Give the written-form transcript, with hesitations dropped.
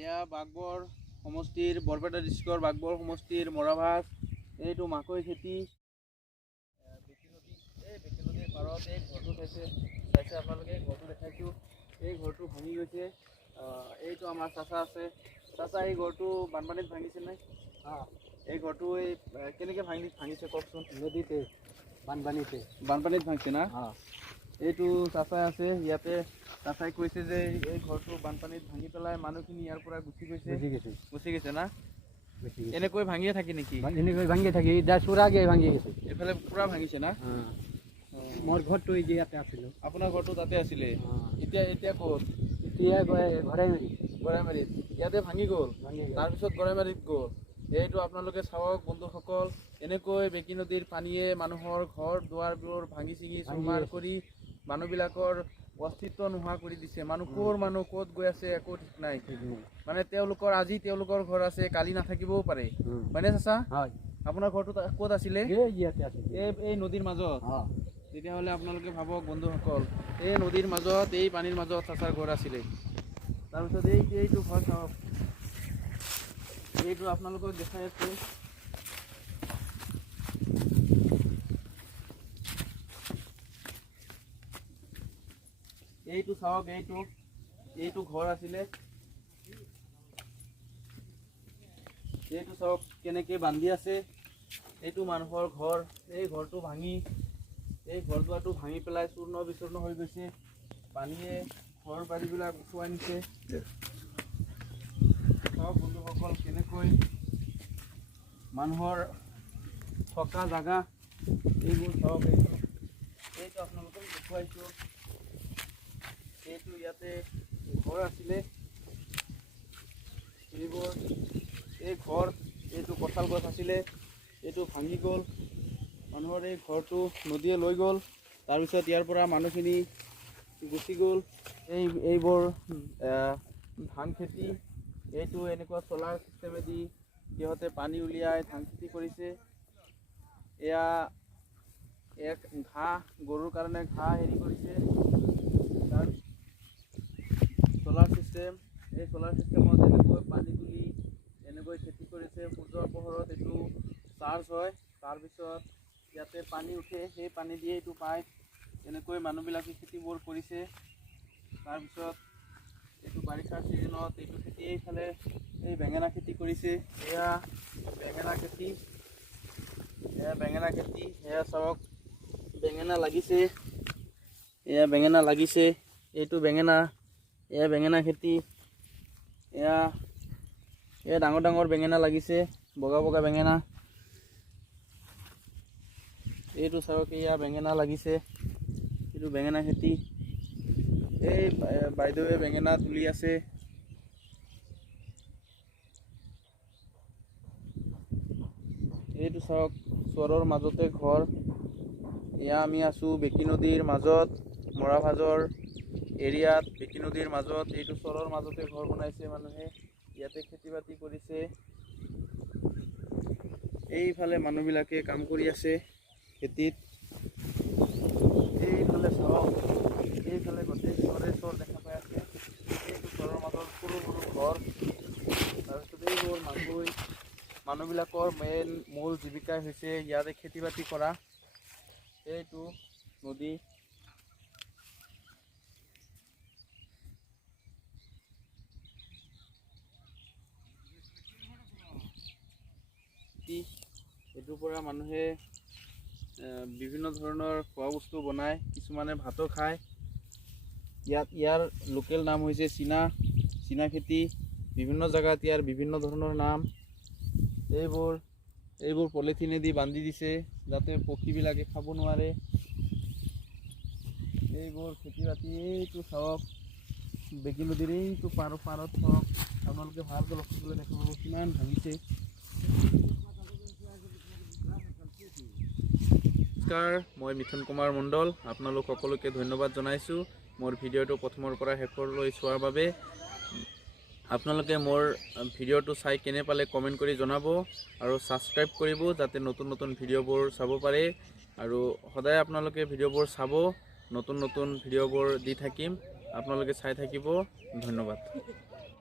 এয়া বাগবৰ সমষ্টিৰ বৰপেটা ডিষ্ট্ৰিক্টৰ বাগবৰ সমষ্টিৰ মৰাভাজ এইটো মাকৈ খেতি বেকী নদীৰ পাৰত এই ঘৰটো চাইছে আপোনালোকে ঘৰটো দেখাইছোঁ। এই ঘৰটো ভাঙি গৈছে। এইটো আমাৰ চাচা আছে। চাচা এই ঘৰটো বানপানীত ভাঙিছে নাই? এই ঘৰটো এই কেনেকৈ ভাঙিছে কওকচোন। নদীতে বানপানীত ভাঙিছে না? এইটো চাচাই আছে ইয়াতে। চাচাই কৈছে যে এই ঘৰটো বানপানীত ভাঙি পেলাই মানুহখিনি ইয়াৰ পৰা গুচি গৈছে না? এনেকৈ ভাঙিয়ে থাকে নেকি? এনেকৈ ভাঙিয়ে থাকি চোৰাকৈ ভাঙি গৈছে। এইফালে পুৰা ভাঙিছে না? মোৰ ঘৰটো এই যে ইয়াতে আছিলোঁ। আপোনাৰ ঘৰটো তাতে আছিলে? এতিয়া ক'ত? এতিয়া গড়াইমাৰিত ইয়াতে ভাঙি গ'ল। তাৰপিছত গড়াইমাৰিত গ'ল। এইটো আপোনালোকে চাওক বন্ধুসকল, এনেকৈ বেকী নদীৰ পানীয়ে মানুহৰ ঘৰ দুৱাৰবোৰ ভাঙি চিঙি চুৰমাৰ কৰি মানুহবিলাকৰ অস্তিত্ব নোহোৱা কৰি দিছে। মানুহ ক'ত গৈ আছে একো ঠিক নাই। মানে আজি তেওঁলোকৰ ঘৰ আছে, কালি নাথাকিবও পাৰে, হয়নে চাচা? আপোনাৰ ঘৰটো ক'ত আছিলে? এই নদীৰ মাজত। তেতিয়াহ'লে আপোনালোকে ভাবক বন্ধুসকল, এই নদীৰ মাজত, এই পানীৰ মাজত চাচাৰ ঘৰ আছিলে। তাৰপিছত এইটো ঘৰ চাওক, এইটো আপোনালোকক দেখাই আছে। এইটো চাওক, এইটো ঘৰ আছিলে। এইটো চাওক কেনেকৈ বান্ধি আছে। এইটো মানুহৰ ঘৰ। এই ঘৰটো ভাঙি, এই ঘৰ দুৱাৰটো ভাঙি পেলাই চূৰ্ণ বিচূৰ্ণ হৈ গৈছে। পানীয়ে ঘৰ বাৰীবিলাক উটুৱাই নিছে। চাওক বন্ধুসকল, কেনেকৈ মানুহৰ থকা জাগা এইবোৰ চাওক। এইটো আপোনালোকক দেখুৱাইছোঁ। এইটো ইয়াতে ঘৰ আছিলে। এই ঘৰ, এইটো কঁঠাল গছ আছিলে, এইটো ভাঙি গ'ল। মানুহৰ এই ঘৰটো নদীয়ে লৈ গ'ল। তাৰপিছত ইয়াৰ পৰা মানুহখিনি গুচি গ'ল। এইবোৰ ধান খেতি, এইটো এনেকুৱা চলাৰ চিষ্টেমেদি সিহঁতে পানী উলিয়াই ধান খেতি কৰিছে। এয়া ঘাঁহ, গৰুৰ কাৰণে ঘাঁহ হেৰি কৰিছে। চলাৰ চিষ্টেম, এই চলাৰ চিষ্টেমত এনেকৈ পানী তুলি এনেকৈ খেতি কৰিছে। সূৰ্যৰ পোহৰত এইটো চাৰ্জ হয়। তাৰপিছত ইয়াতে পানী উঠে, সেই পানী দিয়ে এইটো পায়। এনেকৈ মানুহবিলাকে খেতিবোৰ কৰিছে। তাৰপিছত এইটো বাৰিষাৰ ছিজনত এইটো খেতি, এইফালে এই বেঙেনা খেতি কৰিছে। এয়া বেঙেনা খেতি, এয়া চাওক বেঙেনা লাগিছে। এইটো বেঙেনা খেতি। এয়া ডাঙৰ ডাঙৰ বেঙেনা লাগিছে, বগা বগা বেঙেনা। এইটো চাওক, এয়া বেঙেনা লাগিছে। এইটো বেঙেনা খেতি। এই বাইদেৱে বেঙেনা তুলি আছে। এইটো চাওক, চৰৰ মাজতে ঘৰ। এয়া আমি আছোঁ বেকী নদীৰ মাজত, মৰাভাজৰ এৰিয়াত, বেকী নদীৰ মাজত। এইটো চৰৰ মাজতে ঘৰ বনাইছে মানুহে, ইয়াতে খেতি বাতি কৰিছে। এইফালে মানুহবিলাকে কাম কৰি আছে খেতিত। এইফালে চাওক, এইফালে গোটেই চৰ দেখা পাই আছে। এইটো চৰৰ মাজত সৰু সৰু ঘৰ। তাৰপিছত এইবোৰ মানুহবিলাকৰ মূল জীৱিকাই হৈছে ইয়াতে খেতি বাতি কৰা। এইটো নদী। এইটোৰ পৰা মানুহে বিভিন্ন ধৰণৰ খোৱা বস্তু বনায়, কিছুমানে ভাতো খায়। ইয়াৰ লোকেল নাম হৈছে চীনা খেতি। বিভিন্ন জেগাত ইয়াৰ বিভিন্ন ধৰণৰ নাম। এইবোৰ পলিথিনেদি বান্ধি দিছে যাতে পক্ষীবিলাকে খাব নোৱাৰে। এইবোৰ খেতি বাতি। এইটো চাওক, বেকী নদীৰ এইটো পাৰত চাওক, আপোনালোকে ভালকৈ লক্ষ্য কৰিলে দেখা পাব কিমান ভাঙিছে। নমস্কাৰ, মই মিথুন কুমাৰ মণ্ডল। আপোনালোক সকলোকে ধন্যবাদ জনাইছোঁ মোৰ ভিডিঅ'টো প্ৰথমৰ পৰা শেষলৈ চোৱাৰ বাবে। আপোনালোকে মোৰ ভিডিঅ'টো চাই কেনে পালে কমেণ্ট কৰি জনাব আৰু ছাবস্ক্ৰাইব কৰিব যাতে নতুন নতুন ভিডিঅ'বোৰ চাব পাৰে। আৰু সদায় আপোনালোকে ভিডিঅ'বোৰ চাব নতুন নতুন ভিডিঅ'বোৰ দি থাকিম, আপোনালোকে চাই থাকিব। ধন্যবাদ।